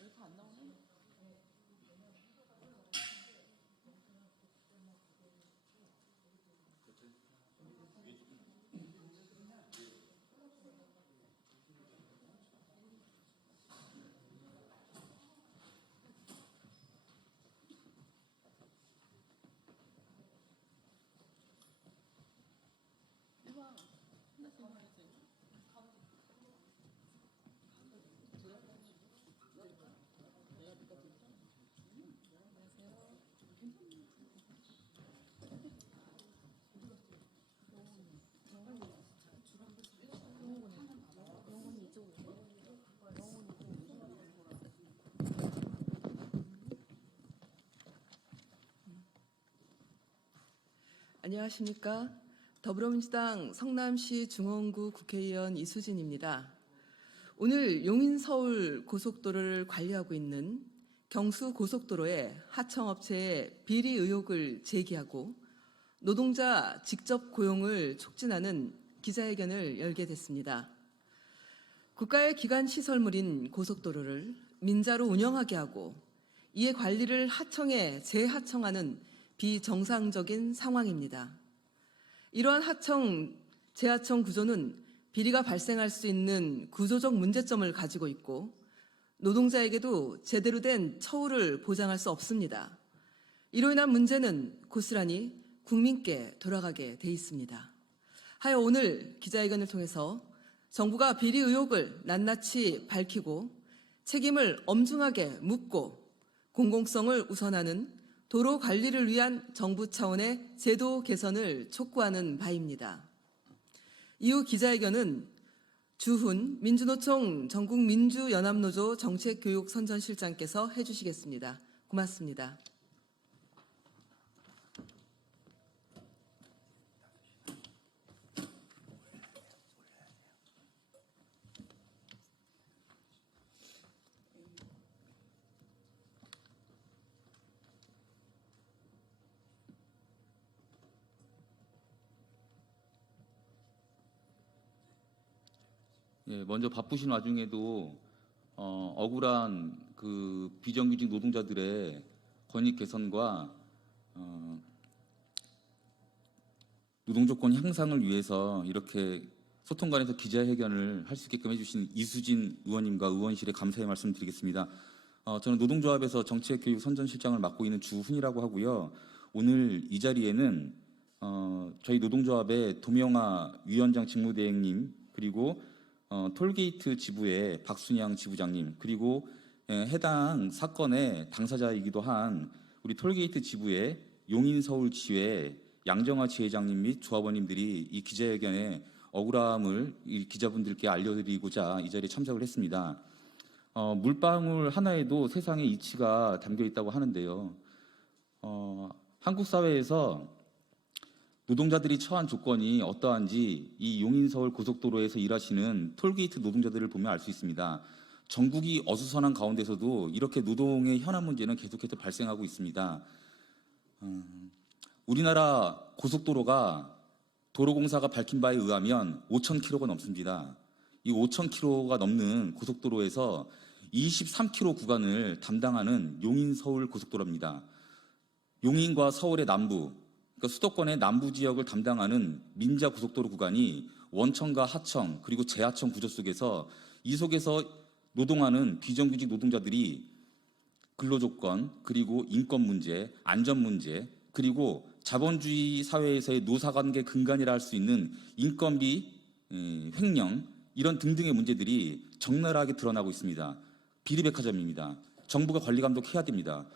여기 안 나오네. 이봐, 하나씩 말이지. 내가 누가 불렀어? 안녕하세요. 영훈이 이쪽으로. 영훈이 이쪽으로. 안녕하십니까. 더불어민주당 성남시 중원구 국회의원 이수진입니다. 오늘 용인 서울 고속도로를 관리하고 있는 경수고속도로의 하청업체의 비리 의혹을 제기하고 노동자 직접 고용을 촉진하는 기자회견을 열게 됐습니다. 국가의 기관 시설물인 고속도로를 민자로 운영하게 하고 이에 관리를 하청에 재하청하는 비정상적인 상황입니다. 이러한 하청, 재하청 구조는 비리가 발생할 수 있는 구조적 문제점을 가지고 있고 노동자에게도 제대로 된 처우를 보장할 수 없습니다. 이로 인한 문제는 고스란히 국민께 돌아가게 돼 있습니다. 하여 오늘 기자회견을 통해서 정부가 비리 의혹을 낱낱이 밝히고 책임을 엄중하게 묻고 공공성을 우선하는 도로 관리를 위한 정부 차원의 제도 개선을 촉구하는 바입니다. 이후 기자회견은 주훈 민주노총 전국민주연합노조 정책교육선전실장께서 해주시겠습니다. 고맙습니다. 예, 먼저 바쁘신 와중에도 억울한 그 비정규직 노동자들의 권익 개선과 노동 조건 향상을 위해서 이렇게 소통관에서 기자회견을 할 수 있게끔 해주신 이수진 의원님과 의원실에 감사의 말씀드리겠습니다. 저는 노동조합에서 정책교육 선전실장을 맡고 있는 주훈이라고 하고요. 오늘 이 자리에는 저희 노동조합의 도명아 위원장 직무대행님 그리고 톨게이트 지부의 박순양 지부장님 그리고 해당 사건의 당사자이기도 한 우리 톨게이트 지부의 용인서울지회 양정화 지회장님 및 조합원님들이 이 기자회견에 억울함을 이 기자분들께 알려드리고자 이 자리에 참석을 했습니다. 물방울 하나에도 세상의 이치가 담겨 있다고 하는데요. 한국 사회에서 노동자들이 처한 조건이 어떠한지 이 용인서울 고속도로에서 일하시는 톨게이트 노동자들을 보면 알 수 있습니다. 전국이 어수선한 가운데서도 이렇게 노동의 현안 문제는 계속해서 발생하고 있습니다. 우리나라 고속도로가 도로공사가 밝힌 바에 의하면 5,000km가 넘습니다. 이 5,000km가 넘는 고속도로에서 23km 구간을 담당하는 용인서울 고속도로입니다. 용인과 서울의 남부, 그러니까 수도권의 남부 지역을 담당하는 민자 고속도로 구간이 원청과 하청 그리고 재하청 구조 속에서 이 속에서 노동하는 비정규직 노동자들이 근로조건 그리고 인권 문제, 안전 문제 그리고 자본주의 사회에서의 노사관계 근간이라 할 수 있는 인건비 횡령 이런 등등의 문제들이 적나라하게 드러나고 있습니다. 비리백화점입니다. 정부가 관리 감독해야 됩니다.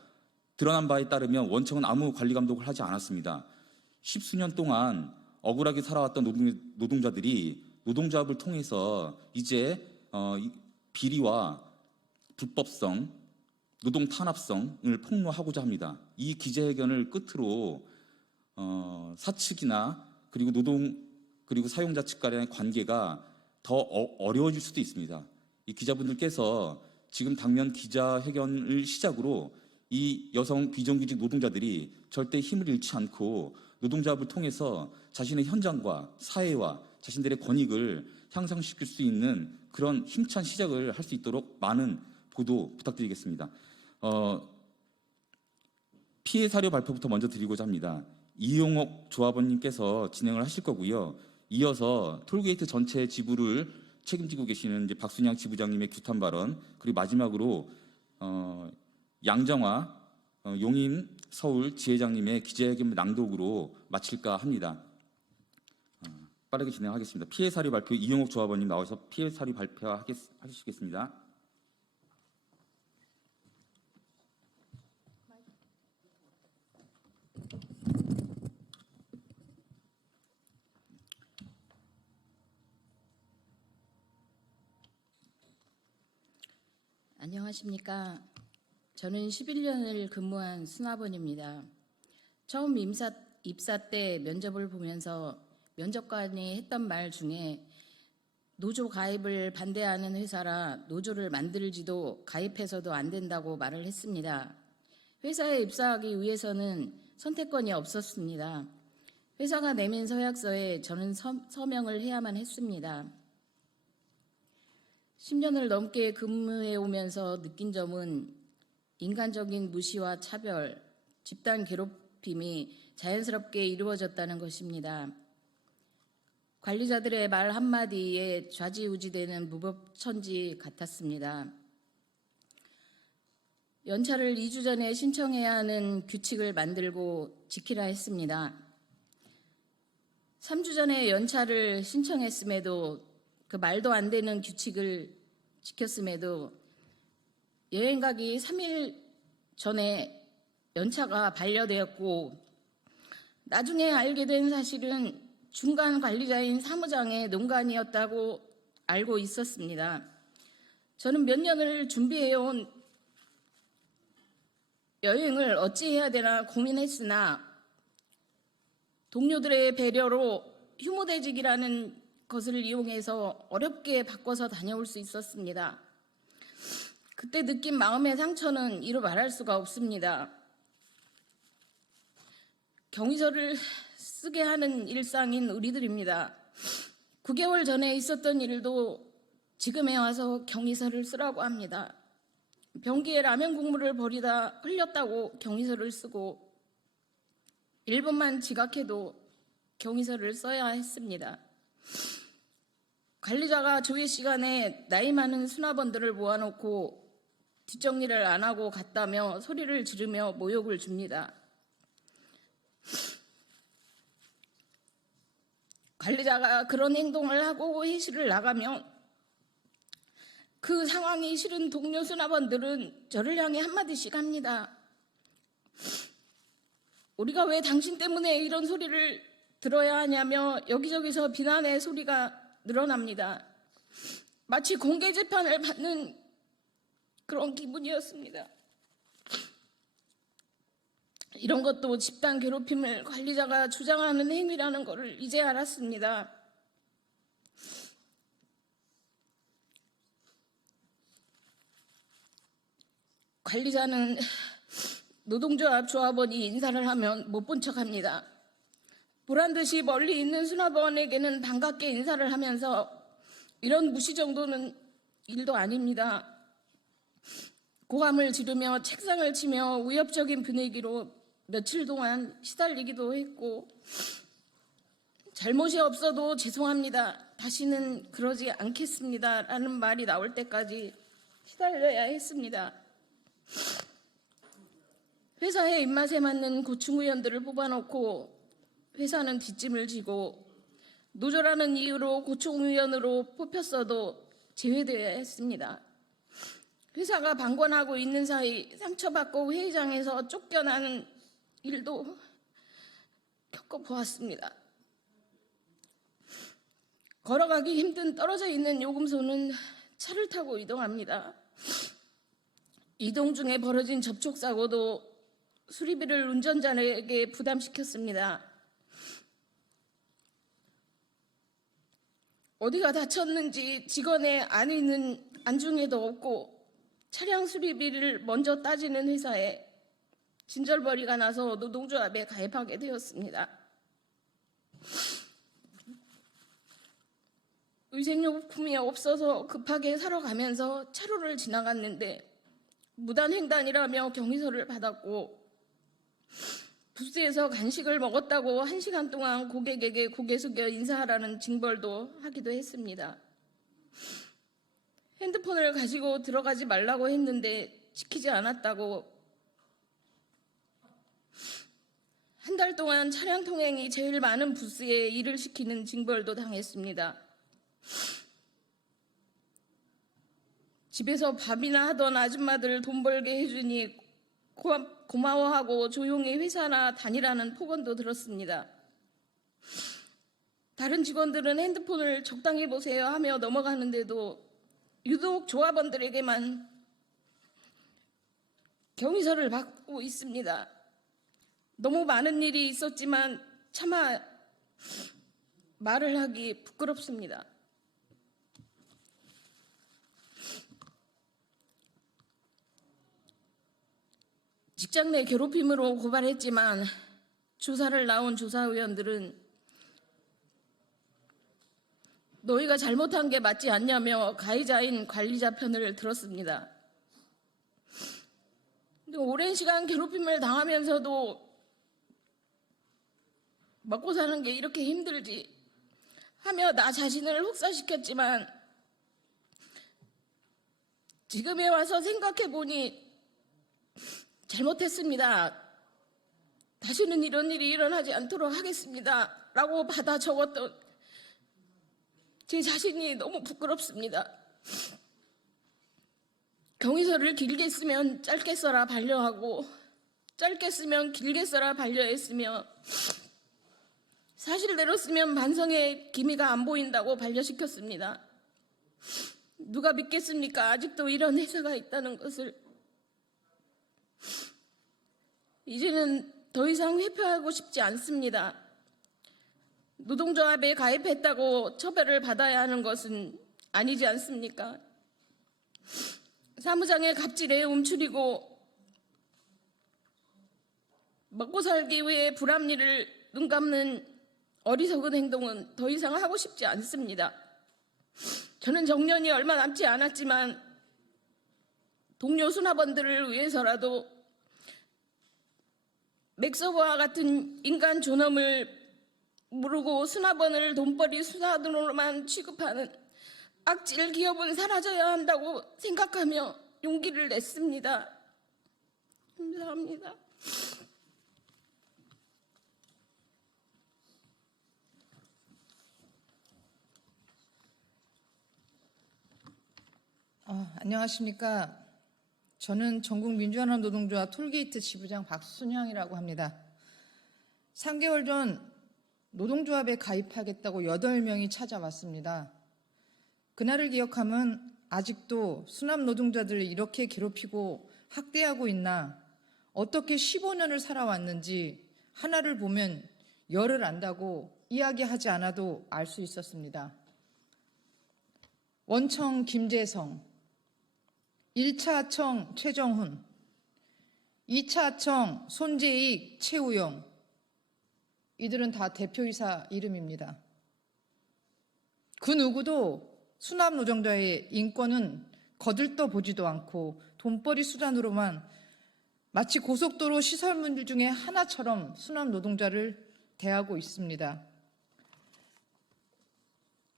드러난 바에 따르면 원청은 아무 관리 감독을 하지 않았습니다. 십수년 동안 억울하게 살아왔던 노동자들이 노동조합을 통해서 이제 비리와 불법성, 노동 탄압성을 폭로하고자 합니다. 이 기자회견을 끝으로 사측이나 그리고 노동 그리고 사용자 측 간의 관계가 더 어려워질 수도 있습니다. 이 기자분들께서 지금 당면 기자회견을 시작으로 이 여성 비정규직 노동자들이 절대 힘을 잃지 않고 노동조합을 통해서 자신의 현장과 사회와 자신들의 권익을 향상시킬 수 있는 그런 힘찬 시작을 할 수 있도록 많은 보도 부탁드리겠습니다. 피해 사료 발표부터 먼저 드리고자 합니다. 이용옥 조합원님께서 진행을 하실 거고요. 이어서 톨게이트 전체 지부를 책임지고 계시는 이제 박순양 지부장님의 규탄 발언, 그리고 마지막으로 양정화 용인 서울 지회장님의 기자회견 낭독으로 마칠까 합니다. 빠르게 진행하겠습니다. 피해 사료 발표 이용옥 조합원님 나와서 피해 사료 발표하시겠습니다. 안녕하십니까. 저는 11년을 근무한 수납원입니다. 처음 입사 때 면접을 보면서 면접관이 했던 말 중에 노조 가입을 반대하는 회사라 노조를 만들지도 가입해서도 안 된다고 말을 했습니다. 회사에 입사하기 위해서는 선택권이 없었습니다. 회사가 내민 서약서에 저는 서명을 해야만 했습니다. 10년을 넘게 근무해 오면서 느낀 점은 인간적인 무시와 차별, 집단 괴롭힘이 자연스럽게 이루어졌다는 것입니다. 관리자들의 말 한마디에 좌지우지되는 무법천지 같았습니다. 연차를 2주 전에 신청해야 하는 규칙을 만들고 지키라 했습니다. 3주 전에 연차를 신청했음에도 그 말도 안 되는 규칙을 지켰음에도 여행 가기 3일 전에 연차가 반려되었고 나중에 알게 된 사실은 중간 관리자인 사무장의 농간이었다고 알고 있었습니다. 저는 몇 년을 준비해온 여행을 어찌해야 되나 고민했으나 동료들의 배려로 휴무대직이라는 것을 이용해서 어렵게 바꿔서 다녀올 수 있었습니다. 그때 느낀 마음의 상처는 이루 말할 수가 없습니다. 경위서를 쓰게 하는 일상인 우리들입니다. 9개월 전에 있었던 일도 지금에 와서 경위서를 쓰라고 합니다. 변기에 라면 국물을 버리다 흘렸다고 경위서를 쓰고 1분만 지각해도 경위서를 써야 했습니다. 관리자가 조회 시간에 나이 많은 수납원들을 모아놓고 뒷정리를 안 하고 갔다며 소리를 지르며 모욕을 줍니다. 관리자가 그런 행동을 하고 회의실을 나가면 그 상황이 싫은 동료 수납원들은 저를 향해 한마디씩 합니다. 우리가 왜 당신 때문에 이런 소리를 들어야 하냐며 여기저기서 비난의 소리가 늘어납니다. 마치 공개 재판을 받는 그런 기분이었습니다. 이런 것도 집단 괴롭힘을 관리자가 주장하는 행위라는 것을 이제 알았습니다. 관리자는 노동조합 조합원이 인사를 하면 못 본 척합니다. 보란듯이 멀리 있는 수납원에게는 반갑게 인사를 하면서 이런 무시 정도는 일도 아닙니다. 고함을 지르며 책상을 치며 위협적인 분위기로 며칠 동안 시달리기도 했고 잘못이 없어도 죄송합니다. 다시는 그러지 않겠습니다. 라는 말이 나올 때까지 시달려야 했습니다. 회사의 입맛에 맞는 고충 의원들을 뽑아놓고 회사는 뒷짐을 지고 노조라는 이유로 고충 의원으로 뽑혔어도 제외되어야 했습니다. 회사가 방관하고 있는 사이 상처받고 회의장에서 쫓겨나는 일도 겪어보았습니다. 걸어가기 힘든 떨어져 있는 요금소는 차를 타고 이동합니다. 이동 중에 벌어진 접촉사고도 수리비를 운전자에게 부담시켰습니다. 어디가 다쳤는지 직원의 안위는 안중에도 없고 차량 수리비를 먼저 따지는 회사에 진절머리가 나서 노동조합에 가입하게 되었습니다. 위생용품이 없어서 급하게 사러 가면서 차로를 지나갔는데 무단횡단이라며 경위서를 받았고, 부스에서 간식을 먹었다고 1시간 동안 고객에게 고개 숙여 인사하라는 징벌도 하기도 했습니다. 핸드폰을 가지고 들어가지 말라고 했는데 지키지 않았다고 한 달 동안 차량 통행이 제일 많은 부스에 일을 시키는 징벌도 당했습니다. 집에서 밥이나 하던 아줌마들 돈 벌게 해주니 고마워하고 조용히 회사나 다니라는 폭언도 들었습니다. 다른 직원들은 핸드폰을 적당히 보세요 하며 넘어가는데도 유독 조합원들에게만 경위서를 받고 있습니다. 너무 많은 일이 있었지만 차마 말을 하기 부끄럽습니다. 직장 내 괴롭힘으로 고발했지만 조사를 나온 조사위원들은 너희가 잘못한 게 맞지 않냐며 가해자인 관리자 편을 들었습니다. 근데 오랜 시간 괴롭힘을 당하면서도 먹고 사는 게 이렇게 힘들지 하며 나 자신을 혹사시켰지만 지금에 와서 생각해보니 잘못했습니다. 다시는 이런 일이 일어나지 않도록 하겠습니다. 라고 받아 적었던 제 자신이 너무 부끄럽습니다. 경위서를 길게 쓰면 짧게 써라 반려하고 짧게 쓰면 길게 써라 반려했으며 사실대로 쓰면 반성의 기미가 안 보인다고 반려시켰습니다. 누가 믿겠습니까? 아직도 이런 회사가 있다는 것을. 이제는 더 이상 회피하고 싶지 않습니다. 노동조합에 가입했다고 처벌을 받아야 하는 것은 아니지 않습니까? 사무장의 갑질에 움츠리고 먹고 살기 위해 불합리를 눈감는 어리석은 행동은 더 이상 하고 싶지 않습니다. 저는 정년이 얼마 남지 않았지만 동료 수납원들을 위해서라도 맥서버와 같은 인간 존엄을 모르고 수납원을 돈벌이 수사돈으로만 취급하는 악질 기업은 사라져야 한다고 생각하며 용기를 냈습니다. 감사합니다. 안녕하십니까. 저는 전국민주연합 노동조합 톨게이트 지부장 박순향이라고 합니다. 3개월 전 노동조합에 가입하겠다고 8명이 찾아왔습니다. 그날을 기억하면 아직도 수납 노동자들을 이렇게 괴롭히고 학대하고 있나, 어떻게 15년을 살아왔는지 하나를 보면 열을 안다고 이야기하지 않아도 알 수 있었습니다. 원청 김재성, 1차 하청 최정훈, 2차 하청 손재익, 최우영, 이들은 다 대표이사 이름입니다. 그 누구도 수납 노동자의 인권은 거들떠보지도 않고 돈벌이 수단으로만 마치 고속도로 시설물 중에 하나처럼 수납 노동자를 대하고 있습니다.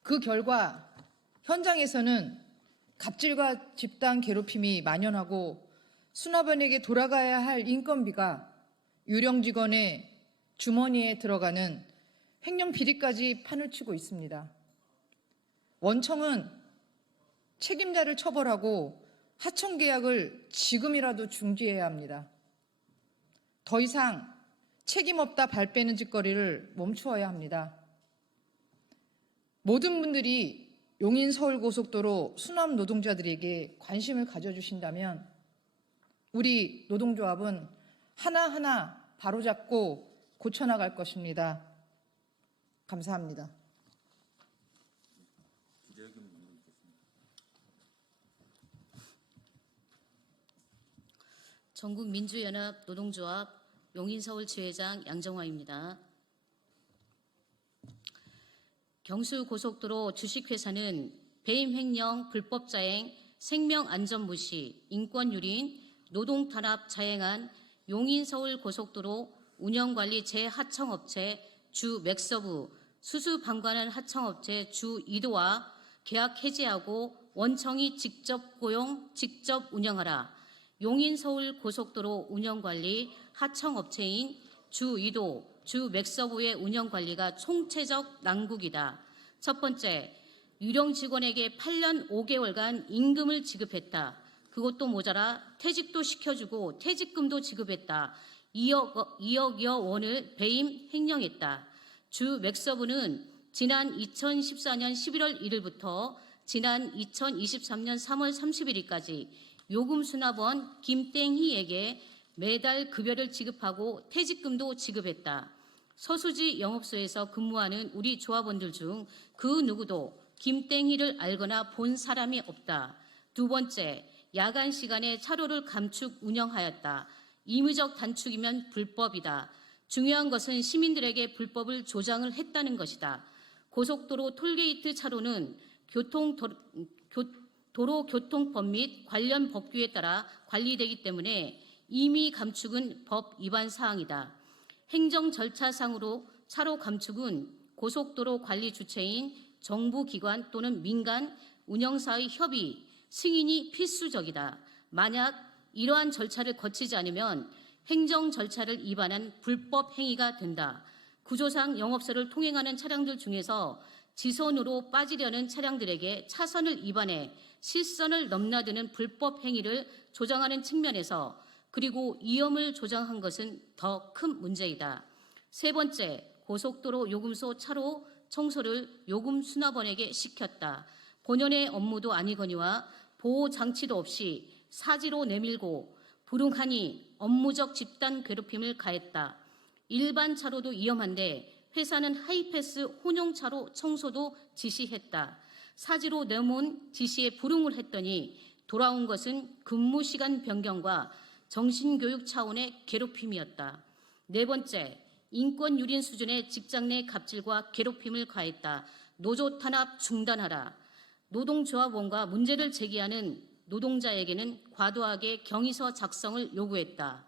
그 결과 현장에서는 갑질과 집단 괴롭힘이 만연하고 수납원에게 돌아가야 할 인건비가 유령 직원의 주머니에 들어가는 횡령 비리까지 판을 치고 있습니다. 원청은 책임자를 처벌하고 하청 계약을 지금이라도 중지해야 합니다. 더 이상 책임 없다 발빼는 짓거리를 멈추어야 합니다. 모든 분들이 용인 서울고속도로 수납 노동자들에게 관심을 가져주신다면 우리 노동조합은 하나하나 바로잡고 고쳐나갈 것입니다. 감사합니다. 전국민주연합 노동조합 용인서울지회장 양정화입니다. 경수고속도로 주식회사는 배임 횡령, 불법 자행, 생명안전무시, 인권유린, 노동탄압 자행한 용인서울고속도로 운영관리 재하청업체 주 맥서브, 수수방관한 하청업체 주 이도와 계약 해지하고 원청이 직접 고용, 직접 운영하라. 용인서울고속도로 운영관리 하청업체인 주 이도, 주 맥서브의 운영관리가 총체적 난국이다. 첫 번째, 유령 직원에게 8년 5개월간 임금을 지급했다. 그것도 모자라 퇴직도 시켜주고 퇴직금도 지급했다. 2억여 원을 배임 횡령했다. 주 맥서브는 지난 2014년 11월 1일부터 지난 2023년 3월 31일까지 요금수납원 김땡희에게 매달 급여를 지급하고 퇴직금도 지급했다. 서수지 영업소에서 근무하는 우리 조합원들 중 그 누구도 김땡희를 알거나 본 사람이 없다. 두 번째, 야간 시간에 차로를 감축 운영하였다. 임의적 단축이면 불법이다. 중요한 것은 시민들에게 불법을 조장을 했다는 것이다. 고속도로 톨게이트 차로는 도로교통법 및 관련 법규에 따라 관리되기 때문에 임의 감축은 법 위반 사항이다. 행정 절차상으로 차로 감축은 고속도로 관리 주체인 정부기관 또는 민간 운영사의 협의, 승인이 필수적이다. 만약 이러한 절차를 거치지 않으면 행정 절차를 위반한 불법 행위가 된다. 구조상 영업소를 통행하는 차량들 중에서 지선으로 빠지려는 차량들에게 차선을 위반해 실선을 넘나드는 불법 행위를 조장하는 측면에서 그리고 위험을 조장한 것은 더 큰 문제이다. 세 번째, 고속도로 요금소 차로 청소를 요금수납원에게 시켰다. 본연의 업무도 아니거니와 보호장치도 없이 사지로 내밀고 불응하니 업무적 집단 괴롭힘을 가했다. 일반 차로도 위험한데 회사는 하이패스 혼용차로 청소도 지시했다. 사지로 내몬 지시에 불응을 했더니 돌아온 것은 근무시간 변경과 정신교육 차원의 괴롭힘이었다. 네 번째, 인권유린 수준의 직장 내 갑질과 괴롭힘을 가했다. 노조 탄압 중단하라. 노동조합원과 문제를 제기하는 노동자에게는 과도하게 경위서 작성을 요구했다.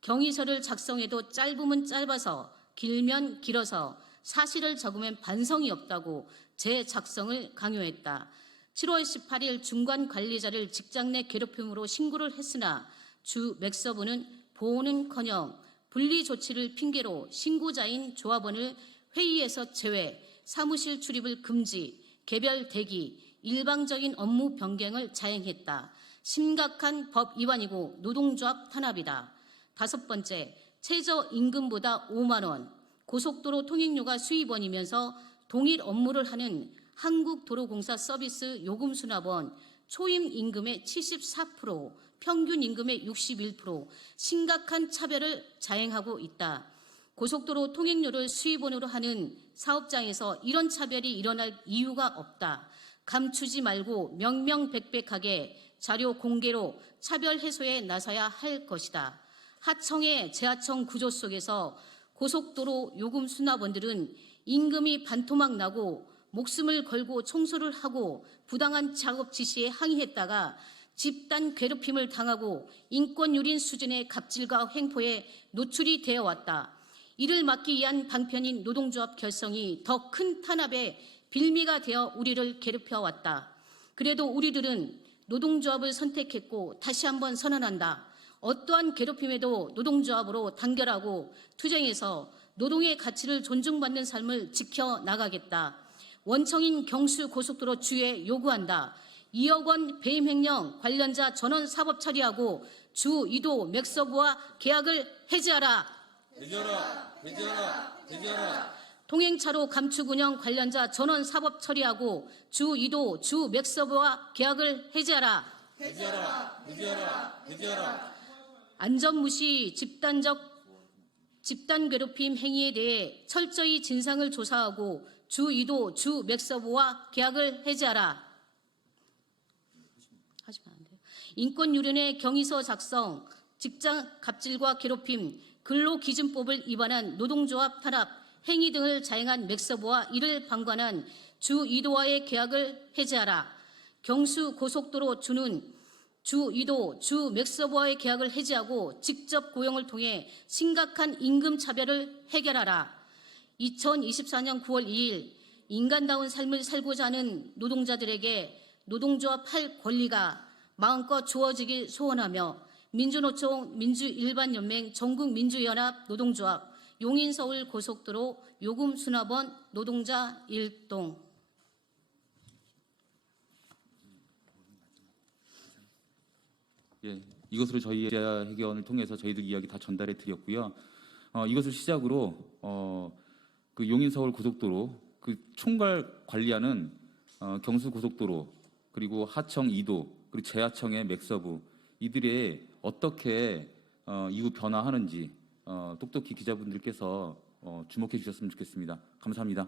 경위서를 작성해도 짧으면 짧아서 길면 길어서 사실을 적으면 반성이 없다고 재작성을 강요했다. 7월 18일 중간 관리자를 직장 내 괴롭힘으로 신고를 했으나 주 맥서브는 보호는커녕 분리 조치를 핑계로 신고자인 조합원을 회의에서 제외, 사무실 출입을 금지, 개별 대기, 일방적인 업무 변경을 자행했다. 심각한 법 위반이고 노동조합 탄압이다. 다섯 번째, 최저임금보다 5만 원, 고속도로 통행료가 수입원이면서 동일 업무를 하는 한국도로공사 서비스 요금수납원 초임 임금의 74%, 평균 임금의 61%, 심각한 차별을 자행하고 있다. 고속도로 통행료를 수입원으로 하는 사업장에서 이런 차별이 일어날 이유가 없다. 감추지 말고 명명백백하게 자료 공개로 차별 해소에 나서야 할 것이다. 하청의 재하청 구조 속에서 고속도로 요금 수납원들은 임금이 반토막 나고 목숨을 걸고 청소를 하고 부당한 작업 지시에 항의했다가 집단 괴롭힘을 당하고 인권유린 수준의 갑질과 횡포에 노출이 되어 왔다. 이를 막기 위한 방편인 노동조합 결성이 더 큰 탄압의 빌미가 되어 우리를 괴롭혀 왔다. 그래도 우리들은 노동조합을 선택했고 다시 한번 선언한다. 어떠한 괴롭힘에도 노동조합으로 단결하고 투쟁해서 노동의 가치를 존중받는 삶을 지켜나가겠다. 원청인 경수고속도로 주에 요구한다. 2억 원 배임 횡령 관련자 전원 사법 처리하고 주 이도 맥서브와 계약을 해지하라. 해지하라. 통행차로 감축 운영 관련자 전원 사법 처리하고 주 이도 주 맥서브와 계약을 해지하라. 해지하라. 안전무시 집단 괴롭힘 행위에 대해 철저히 진상을 조사하고 주 이도 주 맥서브와 계약을 해지하라. 하시면 안 돼요. 인권유린의 경위서 작성, 직장 갑질과 괴롭힘, 근로기준법을 위반한 노동조합 탄압, 행위 등을 자행한 맥서브와 이를 방관한 주 2도와의 계약을 해제하라. 경수 고속도로 주는 주 2도, 주 맥서브와의 계약을 해제하고 직접 고용을 통해 심각한 임금 차별을 해결하라. 2024년 9월 2일 인간다운 삶을 살고자 하는 노동자들에게 노동조합 할 권리가 마음껏 주어지길 소원하며 민주노총, 민주일반연맹, 전국민주연합 노동조합, 용인서울 고속도로 요금수납원 노동자 일동. 예, 이것으로 저희 기자회견을 통해서 저희들 이야기 다 전달해 드렸고요. 이것을 시작으로 그 용인서울 고속도로 그 총괄 관리하는 경수 고속도로 그리고 하청 2도 그리고 제하청의 맥서브 이들이 어떻게 이후 변화하는지 똑똑히 기자분들께서 주목해 주셨으면 좋겠습니다. 감사합니다.